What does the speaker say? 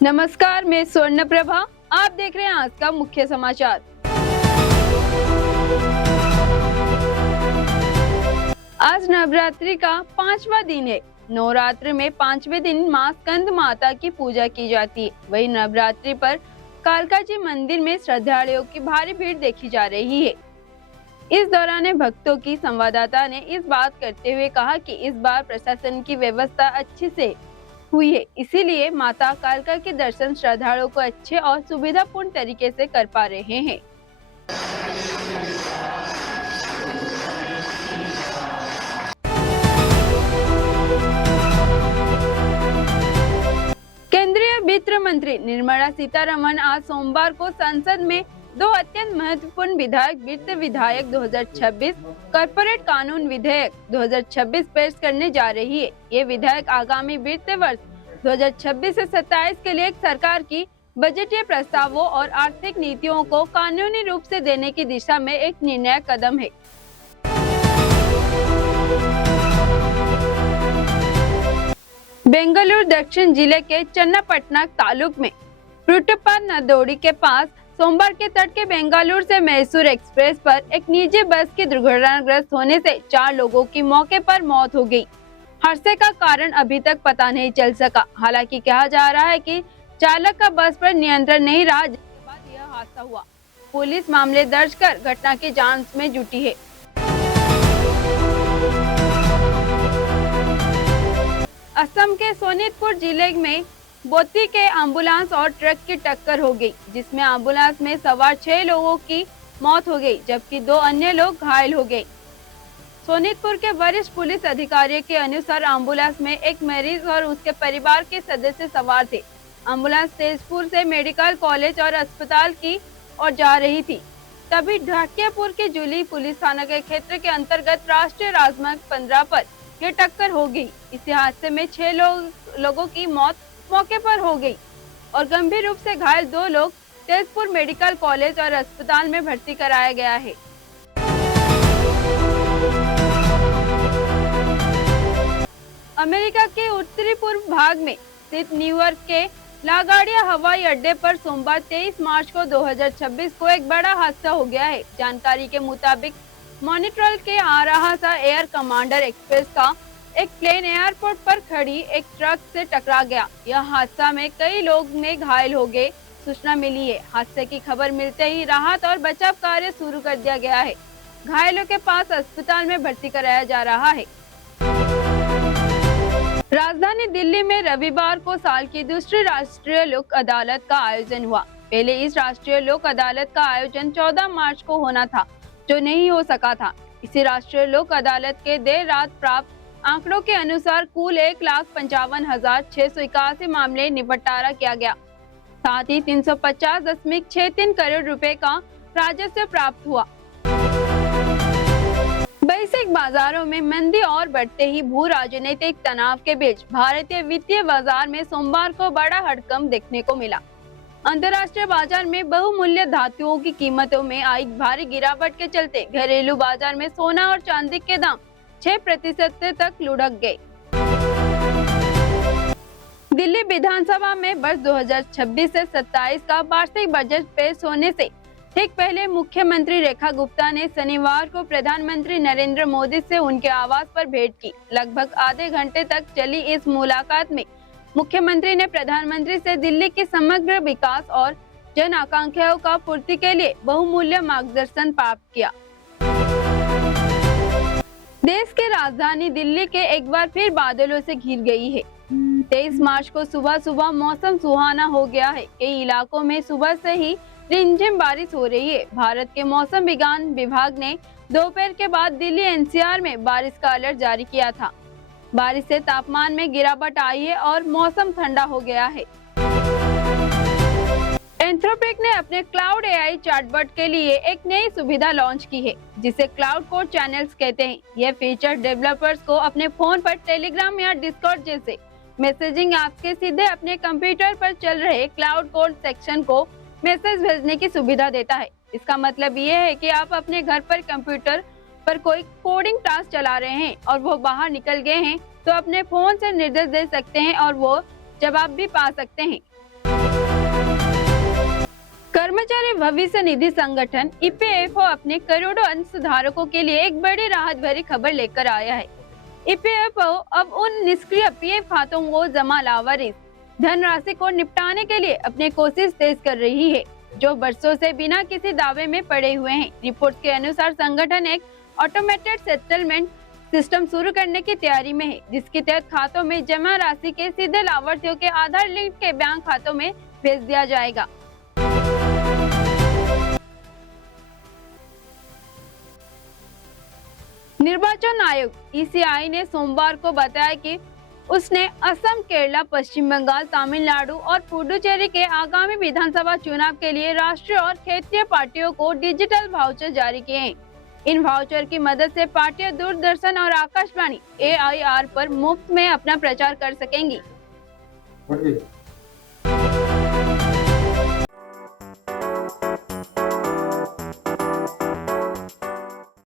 नमस्कार, मैं स्वर्ण प्रभा। आप देख रहे हैं आज का मुख्य समाचार। आज नवरात्रि का 5वां दिन है। नवरात्र में 5वें दिन मां स्कंद माता की पूजा की जाती है। वहीं नवरात्रि पर कालका जी मंदिर में श्रद्धालुओं की भारी भीड़ देखी जा रही है। इस दौरान भक्तों की संवाददाता ने इस बात करते हुए कहा कि इस बार प्रशासन की व्यवस्था अच्छी से हुई है, इसीलिए माता कालका के दर्शन श्रद्धालुओं को अच्छे और सुविधापूर्ण तरीके से कर पा रहे हैं। केंद्रीय वित्त मंत्री निर्मला सीतारमण आज सोमवार को संसद में दो अत्यंत महत्वपूर्ण वित्त विधेयक 2026 कॉर्पोरेट कानून विधेयक 2026 पेश करने जा रही है। ये विधेयक आगामी वित्त वर्ष 2026 से 27 के लिए सरकार की बजटीय प्रस्तावों और आर्थिक नीतियों को कानूनी रूप से देने की दिशा में एक निर्णायक कदम है। बेंगलुरु दक्षिण जिले के चन्नापटना तालुक में पुट्टप्पा नदोड़ी के पास सोमवार के तट के बेंगलुरु से मैसूर एक्सप्रेस पर एक निजी बस की दुर्घटनाग्रस्त होने से 4 लोगों की मौके पर मौत हो गई। हादसे का कारण अभी तक पता नहीं चल सका। हालांकि कहा जा रहा है कि चालक का बस पर नियंत्रण नहीं रहा, जिसके बाद यह हादसा हुआ। पुलिस मामले दर्ज कर घटना की जांच में जुटी है। असम के सोनितपुर जिले में बोती के एम्बुलेंस और ट्रक की टक्कर हो गई, जिसमें एम्बुलेंस में सवार 6 लोगों की मौत हो गई, जबकि 2 अन्य लोग घायल हो गए। सोनितपुर के वरिष्ठ पुलिस अधिकारियों के अनुसार एम्बुलेंस में एक मरीज और उसके परिवार के सदस्य सवार थे। एम्बुलेंस तेजपुर से मेडिकल कॉलेज और अस्पताल की ओर जा रही थी, तभी ढाकियापुर के जूली पुलिस थाना के क्षेत्र के अंतर्गत राष्ट्रीय राजमार्ग 15 पर यह टक्कर हो गई। इस हादसे में 6 लोगों की मौत मौके पर हो गई और गंभीर रूप से घायल 2 लोग तेजपुर मेडिकल कॉलेज और अस्पताल में भर्ती कराया गया है। अमेरिका के उत्तरी पूर्व भाग में स्थित न्यूयॉर्क के लागार्डिया हवाई अड्डे पर सोमवार 23 मार्च को 2026 को एक बड़ा हादसा हो गया है। जानकारी के मुताबिक मॉनिट्रल के आ रहा था एयर कमांडर एक्सप्रेस का एक प्लेन एयरपोर्ट पर खड़ी एक ट्रक से टकरा गया। यह हादसा में कई लोग में घायल हो गए। सूचना मिली है। हादसे की खबर मिलते ही राहत और बचाव कार्य शुरू कर दिया गया है। घायलों के पास अस्पताल में भर्ती कराया जा रहा है। राजधानी दिल्ली में रविवार को साल की दूसरी राष्ट्रीय लोक अदालत का आयोजन हुआ। पहले इस राष्ट्रीय लोक अदालत का आयोजन 14 मार्च को होना था, जो नहीं हो सका था। इसी राष्ट्रीय लोक अदालत के देर रात प्राप्त आंकड़ों के अनुसार कुल 1,55,681 मामले निपटारा किया गया। साथ ही 350.63 करोड़ रुपए का राजस्व प्राप्त हुआ। वैश्विक बाजारों में मंदी और बढ़ते ही भू राजनीतिक तनाव के बीच भारतीय वित्तीय बाजार में सोमवार को बड़ा हड़कंप देखने को मिला। अंतर्राष्ट्रीय बाजार में बहुमूल्य धातुओं की कीमतों में आई भारी गिरावट के चलते घरेलू बाजार में सोना और चांदी के दाम 6% तक लुढ़क गए। दिल्ली विधानसभा में वर्ष 2026 से 27 का वार्षिक बजट पेश होने से ठीक पहले मुख्यमंत्री रेखा गुप्ता ने शनिवार को प्रधानमंत्री नरेंद्र मोदी से उनके आवास पर भेंट की। लगभग आधे घंटे तक चली इस मुलाकात में मुख्यमंत्री ने प्रधानमंत्री से दिल्ली के समग्र विकास और जन आकांक्षाओं का पूर्ति के लिए बहुमूल्य मार्गदर्शन प्राप्त किया। देश की राजधानी दिल्ली के एक बार फिर बादलों से घिर गई है। 23 मार्च को सुबह सुबह मौसम सुहाना हो गया है। कई इलाकों में सुबह से ही रिमझिम बारिश हो रही है। भारत के मौसम विज्ञान विभाग ने दोपहर के बाद दिल्ली एनसीआर में बारिश का अलर्ट जारी किया था। बारिश से तापमान में गिरावट आई है और मौसम ठंडा हो गया है। एंथ्रोपिक ने अपने क्लाउड एआई चैटबॉट के लिए एक नई सुविधा लॉन्च की है, जिसे क्लाउड कोड चैनल्स कहते हैं। यह फीचर डेवलपर्स को अपने फोन पर टेलीग्राम या डिस्कॉर्ड जैसे मैसेजिंग ऐप्स के सीधे अपने कंप्यूटर पर चल रहे क्लाउड कोड सेक्शन को मैसेज भेजने की सुविधा देता है। इसका मतलब ये है कि आप अपने घर पर कंप्यूटर पर कोई कोडिंग टास्क चला रहे हैं और वो बाहर निकल गए हैं, तो अपने फोन से निर्देश दे सकते हैं और वो जवाब भी पा सकते हैं। कर्मचारी भविष्य निधि संगठन ईपीएफओ अपने करोड़ों अंशधारकों के लिए एक बड़ी राहत भरी खबर लेकर आया है। ईपीएफओ अब उन निष्क्रिय पीएफ खातों को जमा लावारिस धनराशि को निपटाने के लिए अपनी कोशिश तेज कर रही है, जो बरसों से बिना किसी दावे में पड़े हुए हैं। रिपोर्ट के अनुसार संगठन एक ऑटोमेटेड सेटलमेंट सिस्टम शुरू करने की तैयारी में है, जिसके तहत खातों में जमा राशि के सीधे लाभार्थियों के आधार लिंक के बैंक खातों में भेज दिया जाएगा। निर्वाचन आयोग ईसीआई ने सोमवार को बताया कि उसने असम, केरला, पश्चिम बंगाल, तमिलनाडु और पुडुचेरी के आगामी विधानसभा चुनाव के लिए राष्ट्रीय और क्षेत्रीय पार्टियों को डिजिटल वाउचर जारी किए हैं। इन वाउचर की मदद से पार्टियां दूरदर्शन और आकाशवाणी AIR पर मुफ्त में अपना प्रचार कर सकेंगी।